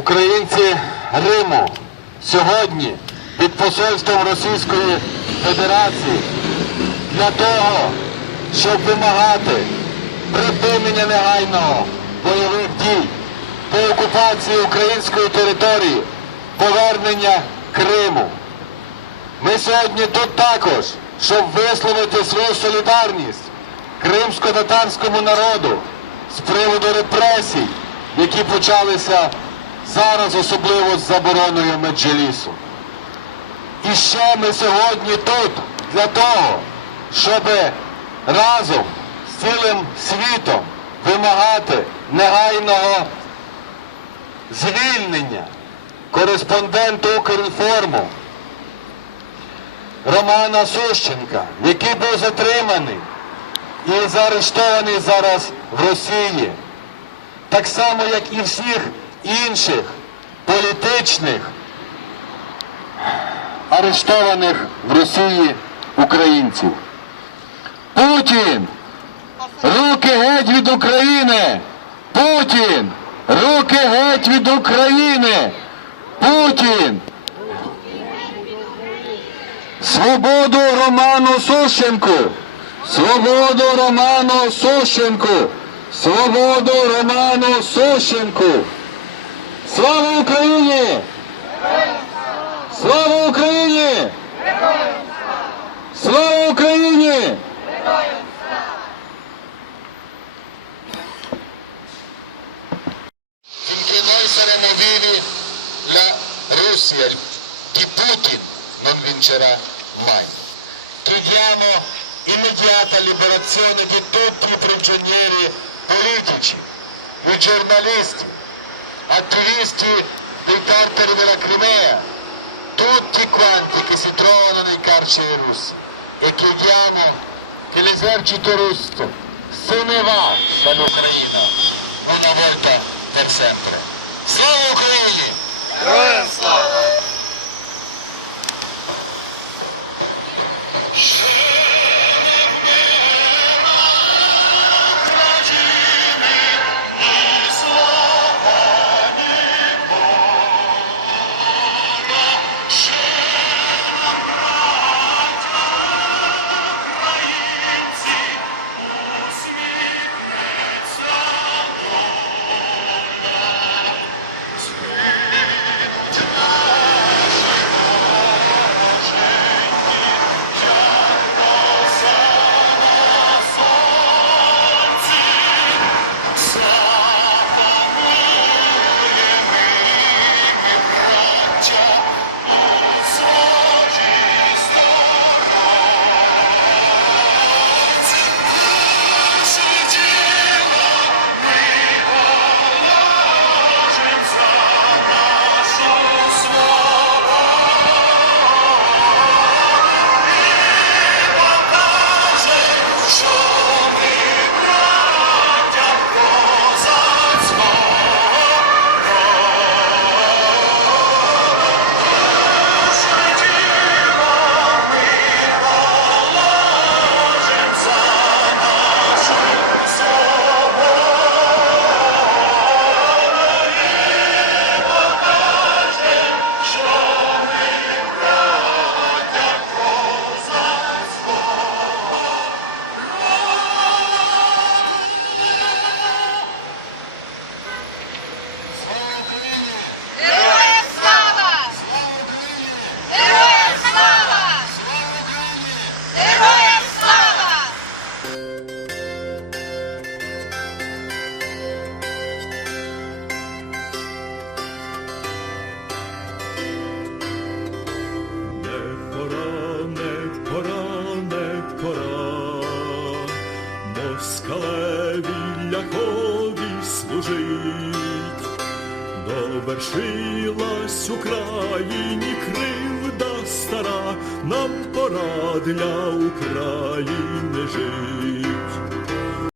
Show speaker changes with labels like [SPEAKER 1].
[SPEAKER 1] Українці Риму сьогодні під посольством Російської Федерації для того, щоб вимагати припинення негайного бойових дій по окупації української території, повернення Криму. Ми сьогодні тут також, щоб висловити свою солідарність кримсько-татарському народу з приводу репресій, які почалися зараз, особливо з забороною Меджелісу. І ще ми сьогодні тут для того, щоб разом з цілим світом вимагати негайного звільнення кореспонденту Укрінформу Романа Сущенка, який був затриманий і заарештований зараз в Росії, так само, як і всіх інших політичних арештованих в Росії українців. Путін! Руки геть від України! Путін! Руки геть від України! Путін! Свободу Роману Сущенку! Свободу Роману Сущенку! Свободу Роману Сущенку! Слава Україні! Слава Україні! Слава Україні!
[SPEAKER 2] Saremo vivi la Russia di Putin non vincerà mai. Chiediamo immediata liberazione di tutti i prigionieri politici, i giornalisti, attivisti dei carceri della Crimea, tutti quanti che si trovano nei carceri russi e chiediamo che l'esercito russo se ne va dall'Ucraina una volta per sempre.
[SPEAKER 3] Москалеві ляхові служить, довершилась Україні кривда стара, нам пора для України жить.